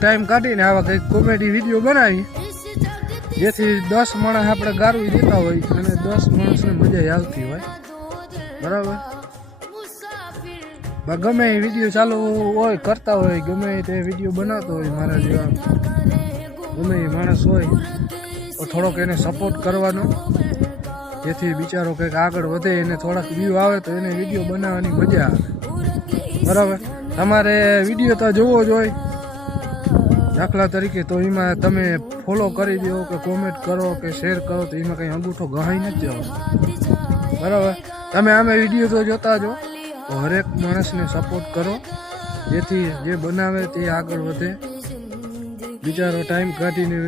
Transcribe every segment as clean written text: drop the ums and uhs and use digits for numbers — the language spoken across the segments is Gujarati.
ટાઈમ કાઢીને આવા કંઈક કોમેડી વિડીયો બનાવી જેથી 10 માણસ આપણે ગારવી દેતા હોય અને 10 માણસને મજા આવતી હોય બરાબર। ગમે એ વિડીયો ચાલુ હોય કરતા હોય ગમે તે વિડીયો બનાવતો હોય મારા જેવા ગમે એ માણસ હોય તો થોડોક એને સપોર્ટ કરવાનો જેથી બિચારો કંઈક આગળ વધે એને થોડાક વ્યૂ આવે તો એને વિડીયો બનાવવાની મજા આવે બરાબર। તમારે વિડીયો તો જોવો જ હોય દાખલા તરીકે તો એમાં તમે ફોલો કરી દો કે કોમેન્ટ કરો કે શેર કરો તો એમાં કંઈ અંગૂઠો ગહાઈ નથી જવાનો બરાબર। તમે આમે વિડીયો તો જોતા જો તો હરેક માણસને સપોર્ટ કરો જેથી જે બનાવે તે આગળ વધે। બિચારો ટાઈમ કાઢીને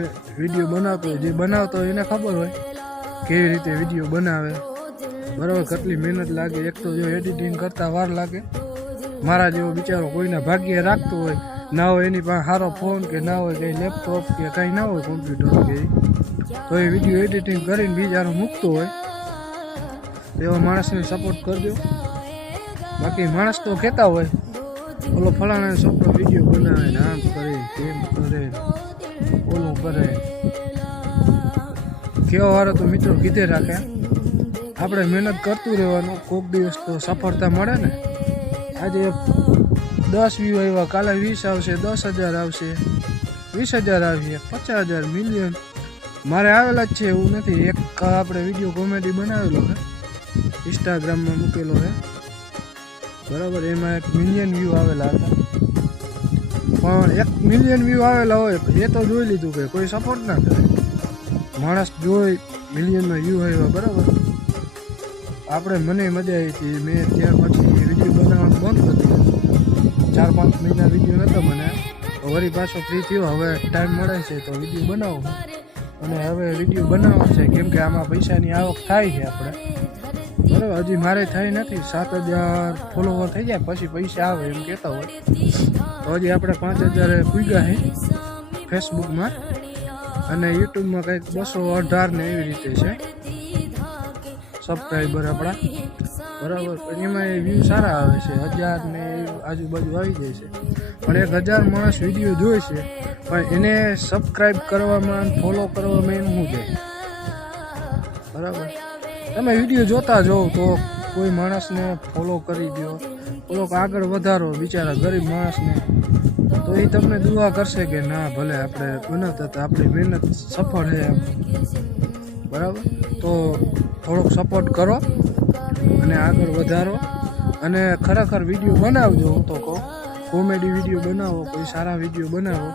વિડીયો બનાવતો હોય જે બનાવતો હોય એને ખબર હોય કેવી રીતે વિડીયો બનાવે બરાબર કેટલી મહેનત લાગે। એક તો જો એડિટિંગ કરતાં વાર લાગે મારા જેવો બિચારો કોઈના ભાગ્યે રાખતો હોય ના હોય એની પાસે સારો ફોન કે ના હોય કંઈ લેપટોપ કે કંઈ ના હોય કોમ્પ્યુટર કે તો એ વિડીયો એડિટિંગ કરીને બિચારો મૂકતો હોય એવા માણસને સપોર્ટ કરજો। બાકી માણસ તો કહેતા હોય ઓલો ફલાણા છોકરો વિડીયો બનાવે ને આમ કરે તેમ કરે ઓલું કરે કેવા વાળો તો મિત્રો કીધે રાખે આપણે મહેનત કરતું રહેવાનું કોઈક દિવસ તો સફળતા મળે ને। આજે 10 વ્યૂ આવ્યા કાલે 20 આવશે 10,000 આવશે 20,000 આવીએ 50,000 મિલિયન મારે આવેલા જ છે એવું નથી। એક આપણે વિડીયો કોમેડી બનાવેલો છે ઇન્સ્ટાગ્રામમાં મૂકેલો છે બરાબર એમાં 1 મિલિયન વ્યૂ આવેલા હતા પણ 1 મિલિયન વ્યૂ આવેલા હોય એ તો જોઈ લીધું કે કોઈ સપોર્ટ ના કરે માણસ જોઈ મિલિયનમાં વ્યૂ આવ્યા બરાબર। આપણે મને મજા આવી હતી મેં ત્યાર પછી વિડીયો બનાવવાનું બંધ કરી દીધું 4-5 મહિના વિડીયો નહોતો મને વળી પાછો ફ્રી થયો હવે ટાઈમ મળે છે તો વિડીયો બનાવું અને હવે વિડીયો બનાવવા છે કેમ કે આમાં પૈસાની આવક થાય છે આપણે બરાબર। હજી મારે થઈ નથી 7,000 ફોલોવર થઈ જાય પછી પૈસા આવે એમ કહેતા હોય તો હજી આપણે 5,000 પૂગ્યા છે ફેસબુકમાં અને યુટ્યુબમાં કંઈક 218 ને એવી રીતે છે સબસ્ક્રાઈબર આપણા બરાબર। પણ એમાં એ વ્યૂ સારા આવે છે 1,000 ને આજુબાજુ આવી જાય છે પણ 1,000 માણસ વિડીયો જોઈ છે પણ એને સબસ્ક્રાઈબ કરવામાં ફોલો કરવામાં એનું શું જાય બરાબર। તમે વિડીયો જોતા જાઓ તો કોઈ માણસને ફોલો કરી દો થોડોક આગળ વધારો બિચારા ગરીબ માણસને તો એ તમને દુઆ કરશે કે ના ભલે આપણે બનાવતા હતા આપણી મહેનત સફળ છે એમ બરાબર। તો થોડોક સપોર્ટ કરો અને આગળ વધારો અને ખરેખર વિડીયો બનાવજો હું તો કહું કોમેડી વિડીયો બનાવો કોઈ સારા વિડીયો બનાવો